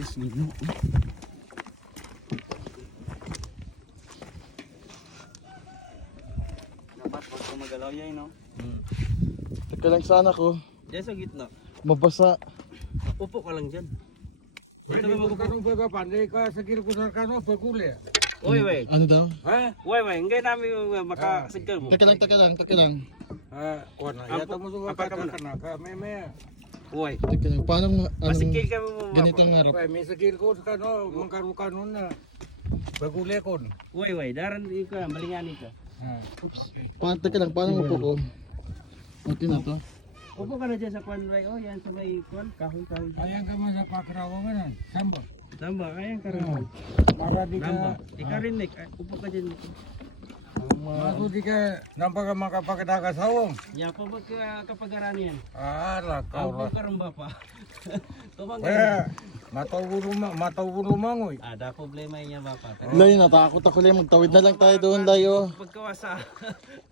Fish nino. Dapat wag kang magalaw yan, no? Teka lang sana ko. Diyan sa gitna. Mabasa. Upo ka lang dyan. Pwede mo kanong baga pandai ka sa kilo ko sa kano pagkuli. Uy, wey. Ano daw? Ha? Uy, wey. Hindi namin makasigkal mo. Teka lang. Kuana, ya tamo sa Apa ka muna? kana ka me. Uy. Teka lang. Paano Masigkil kami mo. ganitong harap? Pay may sa kilo ko sa kano mangkaru kanon na. Pagkuli kon. Uy, wey. Daran ko yan. Balingani ka. Ha. Teka lang, paano mo po ko? Okay na to. Upo ka na dyan sa kwan, wey. Oh, yan sa may kwan. Kahoy. Ayan ka man sa pakrawa man. Sambo. Tamba, kaya ka rin. Para di Tamba. ka Ikaw rin, Nick. Upo ka dyan. maso di ka nampaga makapagdaka sawong. Ya, pa ba kapag-arani yan? Ala Abo ka. ka rin ba pa? Tumang Eh, matawuro mangoy. da problema niya ba pa? Lay, natakot ako lang. Magtawid na lang tayo doon, Layo. Pagkawasa.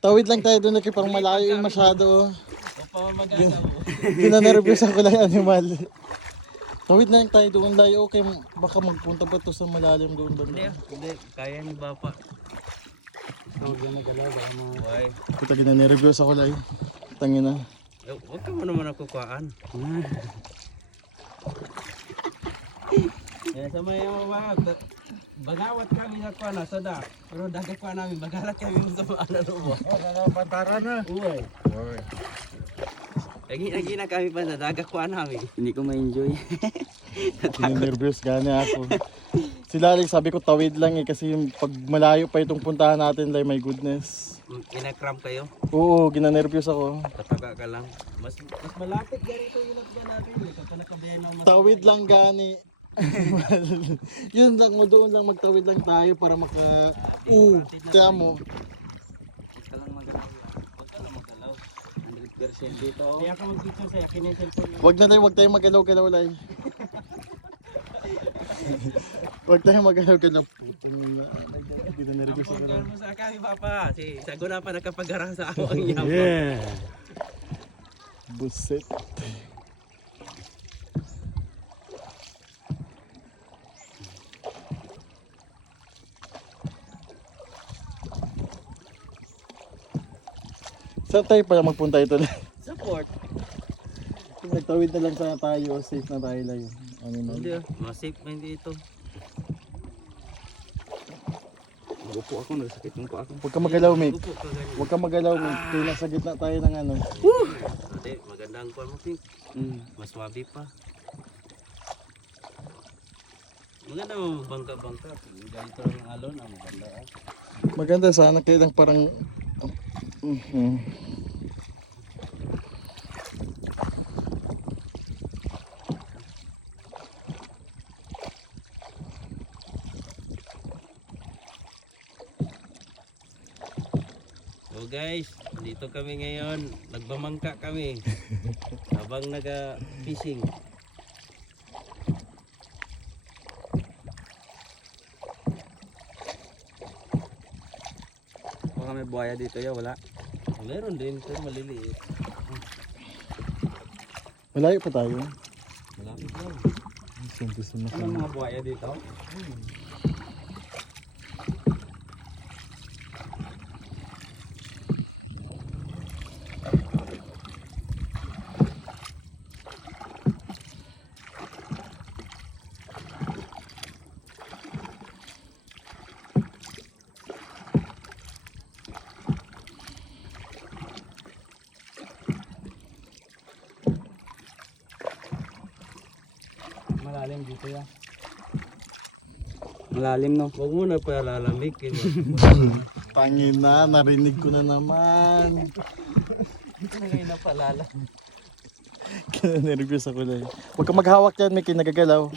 Tawid lang tayo doon, Laki. Parang malayo yung masyado. O pamamagana mo. Ginanervyos ako lang, animal. Tawid na lang tayo doon, Layo. Okay, baka magpunta pa to sa malalim doon banda. Hindi. Kaya ni ba pa? Huwag na magalaw. Baka mo. Uy. Kita ginanervyos ako, Layo. Tangin na. Huwag ka mo naman ako kuhaan. Sa may mga bagawat kami sa kuha sa da. Pero dagat pa namin. Bagalat kami sa ano mo. Pantara na. Uy. Oy. Lagi na kami pa sa dagat kuha namin. Hindi ko ma-enjoy. Ginanervyos gani ako. Sila lang sabi ko tawid lang kasi yung pag malayo pa itong puntahan natin, like my goodness. Inakram kayo. Oo, ginanervyos ako. Kataga ka lang. Mas malapit ganito yung natba natin. Kapag nakabayan ng mas... Tawid lang gani. Yun lang mo, doon lang magtawid lang tayo para maka... Kaya mo. Huwag ka lang magalaw yan. Huwag ka lang magalaw. 100% dito. Kaya ka mag-picture sa'yo. Akin yung cellphone mo. Wag na tayo, wag tayong magalaw-galaw lang. Wag tayong magalaw-galaw. Ginanervyos ako Ang lang. mo sa kami, Papa. Si Sago na pa nakapag-arang sa awang niya. Yeah. Buset. Saan tayo pala magpunta ito? Support. Kung nagtawid na lang sana tayo, safe na tayo lang. Ano na? Hindi ah. Mas-safe pa hindi ito. Upo ako. Nagsakit yung pa ako. Huwag ka magalaw, mate. Upo ka ganyan. Huwag ka magalaw, mate. Kaya nasa gitna tayo ng ano. Hindi. Maganda ang kuwan mo, Pink. Mas wabi pa. Maganda mo bangka-bangka. Ganito lang ang alon. Maganda ah. Maganda sana, kaya lang parang... So guys, dito kami ngayon. Nagbamangka kami. Habang naga-fishing. Baka may buhaya dito ya, wala. Meron din, pero maliliit. Malayo pa tayo. Malapit lang. Sintis na Ano mga buhaya dito? Malalim dito ya. Malalim no. Huwag mo na pa lalamig. Tangin na, narinig ko na naman. Hindi na kayo napalala. Nervous ako lang. Huwag ka maghawak yan, Mickey, nagagalaw.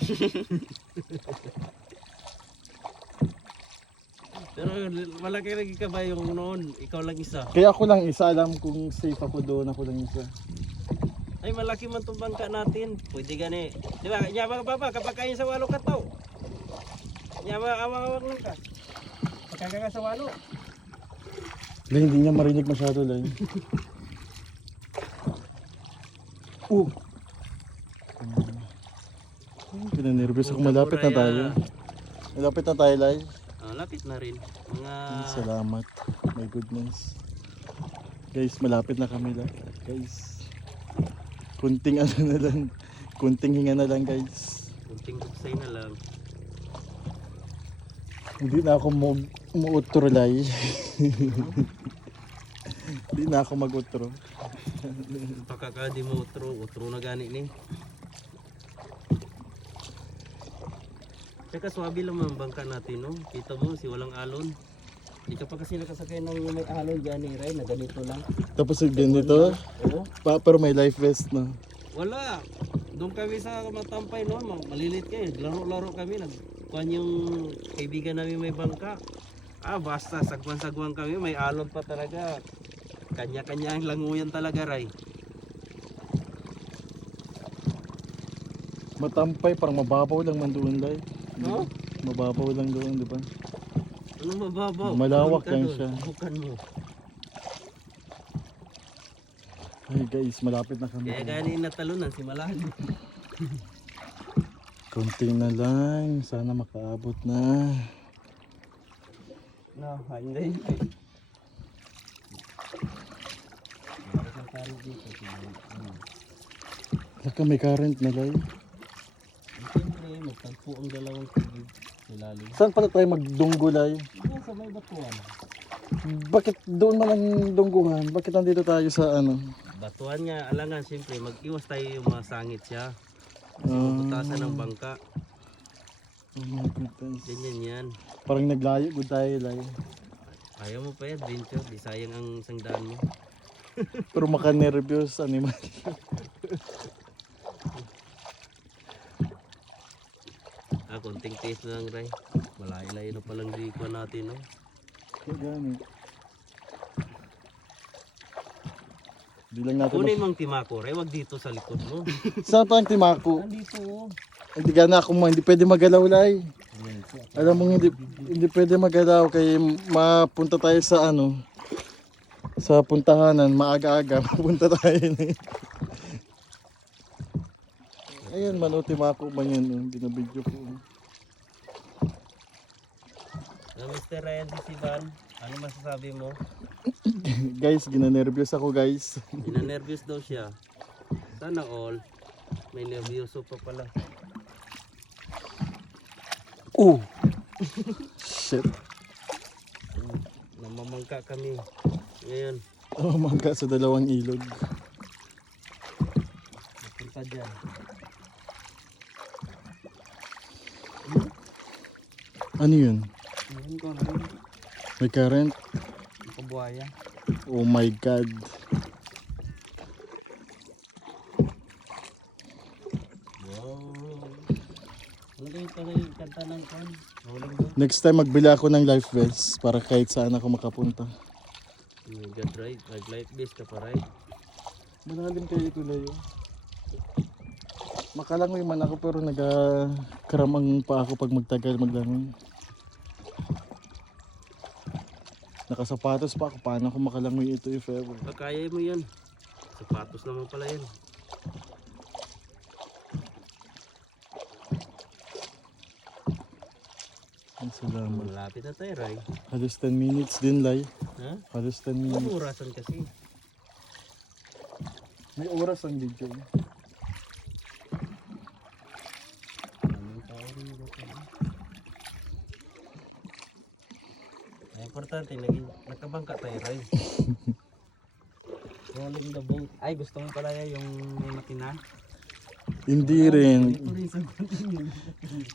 Pero malaki lagi ka ba yung noon? Ikaw lang isa. Kaya ako lang isa, alam kung safe ako doon, ako lang isa. Ay malaki man itong bangka natin. Pwede gani. Di ba? Nyaba ka pa kapag kain sa walo ka tao. Nyaba awang-awang lang ka. Pagkaga ka sa walo. Lang, hindi niya marinig masyado lang. Pinanervous ako. Malapit na tayo. Malapit na tayo, Lai. Lapit na rin. Mga... Salamat. My goodness. Guys, malapit na kami lang. Guys. Kunting ano na lang. Kunting hinga na lang, guys. kunting buksay na lang. Hindi na ako mu-utro, Lai. Hindi na ako mag-utro. Pakakadi mo utro na gani ni. Teka, swabe lang ang bangka natin, no? Kita mo, si walang alon. Di ka pa kasi nakasakay ng may alon gani, Ray, na ganito lang. Tapos ganito, Oo. pero may life vest na. Wala. Doon kami sa Matampay noon, malilit kayo. Laro-laro kami. Nagkuhan yung kaibigan namin may bangka. Basta sagwan-sagwan kami. May alon pa talaga. Kanya-kanya ang languyan talaga, Ray. Matampay, parang mababaw lang man doon, Lai. No? Mababaw lang doon, di ba? Ano mababaw? Malawak Doon ka lang doon. siya. Subukan mo. Ay guys, malapit na kami. Kaya gani natalunan si Malalim. Konti na lang. Sana makaabot na. No, hindi. Baka may current na, Lai. Siyempre, magtagpo ang dalawang tubig sa lalim. Saan pala tayo magdunggo, Lai? Diyan sa may batuan. Bakit doon man ang dungguhan? Bakit nandito tayo sa ano? Batuan nga, alangan siyempre, mag-iwas tayo yung mga sangit siya. Putasan ng bangka. Oh my goodness. Ganyan yan. Parang naglayo good tayo, Lai. Ayaw mo pa yan, adventure. Di sayang ang sangdaan mo. Pero maka-nervous animal. Konting taste lang, Ray. Malay-lay na palang diko natin, no? Ganun. Di lang natin. Kunin mong timako, Ray. Wag dito sa likod mo. Saan pa ang timako? Nandito, oh. Hindi gana ako hindi pwede magalaw, Lai. Alam mo hindi pwede magalaw kay mapunta tayo sa ano sa puntahanan maaga-aga mapunta tayo. Ayan man o timako man yan oh. Binabidyo ko. Mr. Ryan Sivan, ano masasabi mo? Guys, ginanervyos ako, guys. Ina-nervous daw siya. Sana all. May nervyoso pa pala. Oh. Shit. Namamangka kami. Ngayon, Oh, mangga sa dalawang ilog. punta dyan. Ano yun? Ngayon ko na rin. May current? Kabuhaya. Oh my god. Wow. Ano ba yung pala yung kanta ng kon? Rolling doon? Next time magbila ako ng life vest para kahit saan ako makapunta. God, right? Life base ka pa, right? Malalim kayo ito, Layo. Makalangoy man ako pero nagkaramang pa ako pag magtagal maglangoy. Nakasapatos pa ako. Paano ako makalangoy ito if ever? Kaya mo yan. Sapatos naman pala yan. Ay, salamat. Malapit na tayo, Ray. Halos 10 minutes din, Lai. Ha? Halos 10 Ano minutes. orasan kasi? May oras ang video. Maraming tao rin dito. Ay, importante, nakabangka tayo, Ray. Rolling the boat. Ay, gusto mo pala yung may makina? Hindi rin. Ito rin sa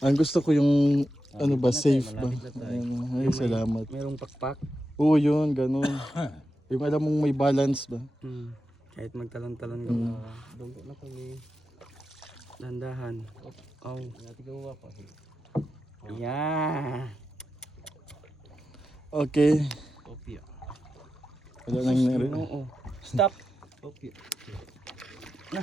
Ang gusto ko yung ano ba, safe ba? malapit na tayo. Ayun, ay, salamat. Mayroong pakpak. Oo, yun, ganun. Yung alam mong may balance ba? Kahit magtalon-talon ka Mm. Dungko na kami. dandahan. Oh. Natin gawa pa. Yeah. Okay. Kopya. Wala nang Oo. Stop. Kopya. Na.